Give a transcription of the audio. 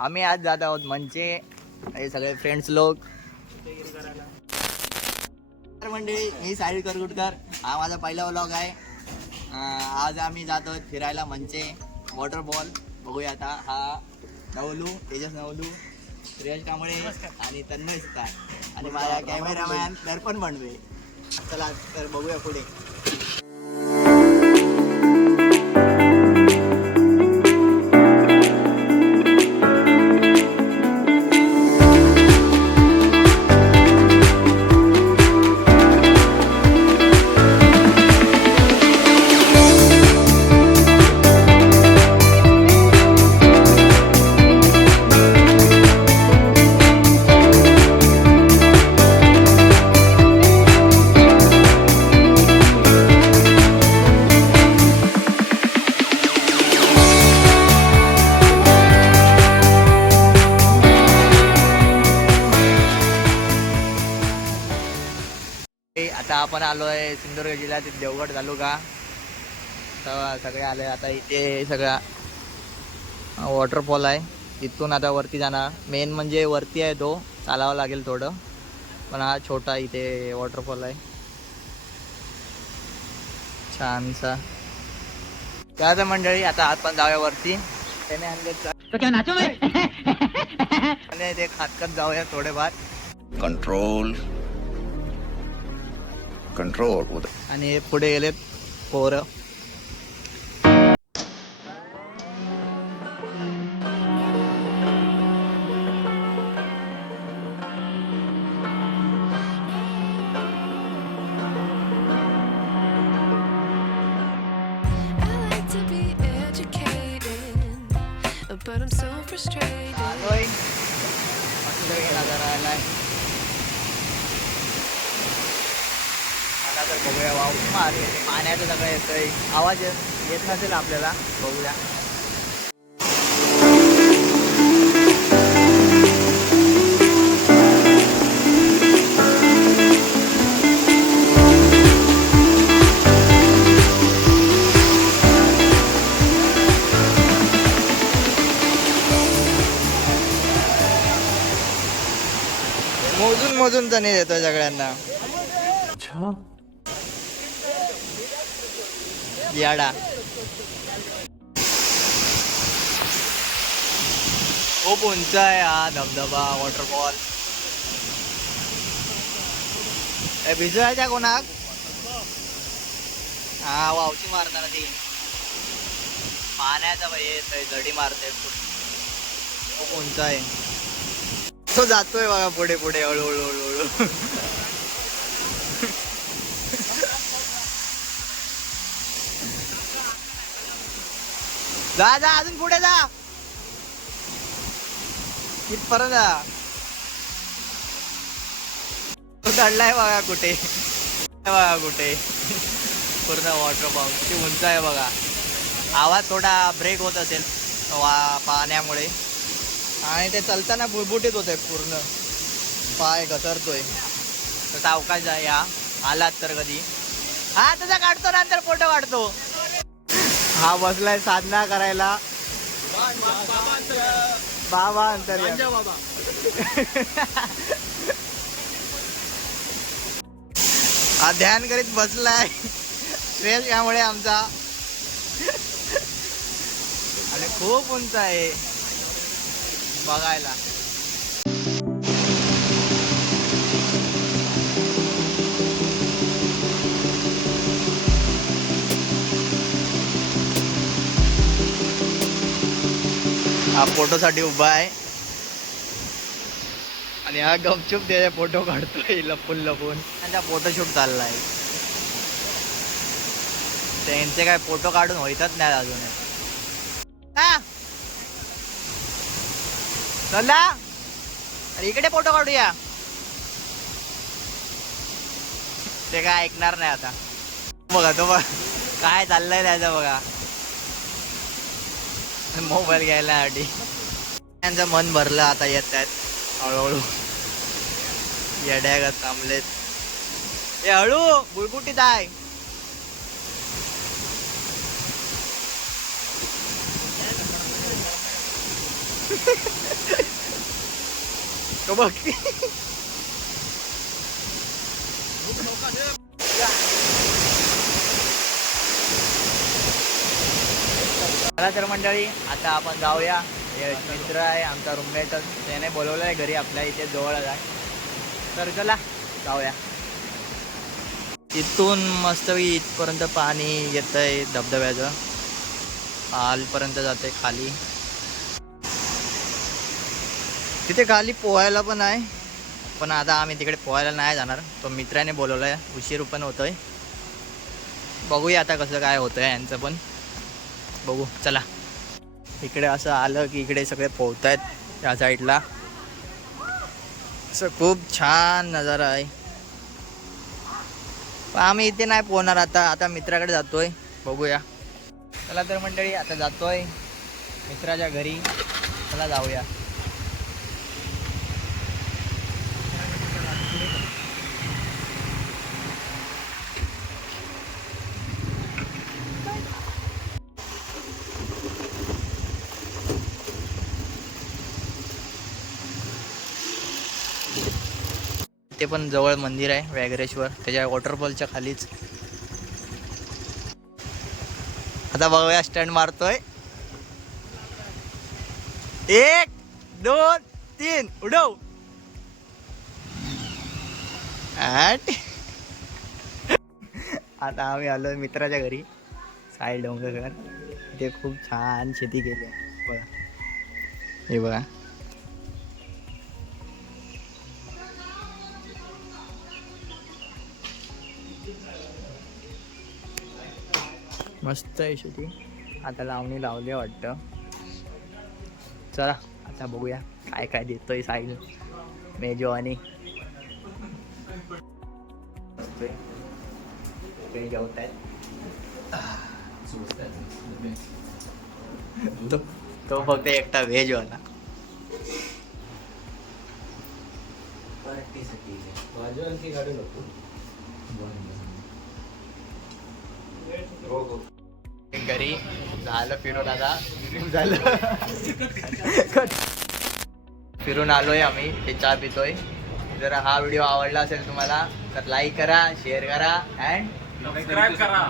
आम्ही आज जात आहोत म्हणजे हे सगळे फ्रेंड्स लोक. मंडळी मी साहिल करगुटकर. हा माझा पहिला व्लॉग आहे. आज आम्ही जात आहोत फिरायला मंचे वॉटरबॉल बघूया आता. हा नवलू तेजस नवलू श्रेयस कांबळे आणि तन्मय सुतार. आणि माझा कॅमेरामॅन दर्पण बनवे. चला तर बघूया पुढे. आपण आलो आहे सिंधुदुर्ग जिल्ह्यातील देवगड तालुका. तर सगळे आले आता इथे सगळा वॉटरफॉल आहे. तिथून आता वरती जाणार. मेन म्हणजे वरती आहे तो. चालावं लागेल थोडं. पण हा छोटा इथे वॉटरफॉल आहे. छानसा. काय तर मंडळी? आता आपण जाऊया वरती. त्याने आणले तो क्या नाचो मैं आणि ते control control with आणि हे पुढे गेलेत पोरं I like to be educated, but I'm so frustrated. आलोय मस्त नजारा आलाय तर बघूया वाव मार पाण्याचं सगळं येतोय. आवाज येत येत नसेल आपल्याला बघूया. मोजून मोजून तणी देतोय सगळ्यांना. याडा. खूप उंच आहे हा धबधबा वॉटरफॉल ए भिजवायच्या कोणाक? हा वावची मारणार ती. पाण्याचा बाई येतोय जडी मारते. खूप उंच आहे. तो जातोय बघा पुढे पुढे हळूहळू हळूहळू. जा जा अजून पुढे जा. परत जा. तो दडलाय बघा कुठे. बघा कुठे. पूर्ण वॉटर पाऊस उंच आहे बघा. आवाज थोडा ब्रेक होत असेल. वा पाण्यामुळे. आणि ते चलताना बुळबुटीत होते पूर्ण. पाय घसरतोय. तर सावकाश जा या आलात तर कधी. हा तसा काढतो नंतर फोटो काढतो. हा बसलाय साधना करायला. बाबा अंतर हा ध्यान करीत बसलाय. श्रेयस यामुळे आमचा. आणि खूप उंच आहे. बघायला. हा फोटोसाठी उभा आहे. आणि हा गपचूप त्याचे फोटो काढतोय लपून लपून. त्यांचा फोटोशूट चाललाय. त्यांचे काय फोटो काढून होईतच नाही अजून. चला. अरे इकडे फोटो काढूया. ते काय ऐकणार नाही आता. बघा तो बघा. काय चाललंय त्याचं बघा. मोबाईल घ्यायला त्यांचं मन भरलं आता येत आहेत हळूहळू येड्यागत थांबलेत. ए हळू बुळबुटीत आहे तो बघ. चला तर मंडळी आता आपण जाऊया. हे मित्र आहे आमचा रूममेट त्याने बोलवलं आहे घरी आपल्या इथे जवळच आहे. तर चला जाऊया. इथून मस्त इथपर्यंत पाणी येत आहे धबधब्याचं. खालपर्यंत जाते खाली. तिथे खाली पोहायला पण आहे. पण आता आम्ही तिकडे पोहायला नाही जाणार. तो मित्राने बोलवलं आहे उशीर पण होतोय. बघूया आता कसं काय होतंय यांचं पण. बघू चला. इकडे असं आलं की इकडे सगळे पोहत आहेत या साईडला. असं खूप छान नजारा आहे. पण आम्ही इथे नाही पोहणार आता आता मित्राकडे जातोय. बघूया. चला तर मंडळी आता जातोय मित्राच्या घरी. चला जाऊया. इथे पण जवळ मंदिर आहे व्याघ्रेश्वर. त्याच्या वॉटरफॉलच्या खालीच. आता बघूया स्टँड मारतोय. एक दोन तीन उडव. आता आम्ही आलो मित्राच्या घरी. साई डोंगरकर. ते खूप छान शेती केली आहे. बघा. हे बघा. मस्त आहे शेती आता लावणी लावली आहे वाटतं. चला आता बघूया काय काय देतोय साईल मेजो आणि. जेवत तो तो फक्त एकटा व्हेज वाला घरी झालं फिरून आता. झालं. फिरून आलोय आम्ही ते चहा पितोय. जर हा व्हिडिओ आवडला असेल तुम्हाला तर लाईक करा शेअर करा अँड सबस्क्राईब करा.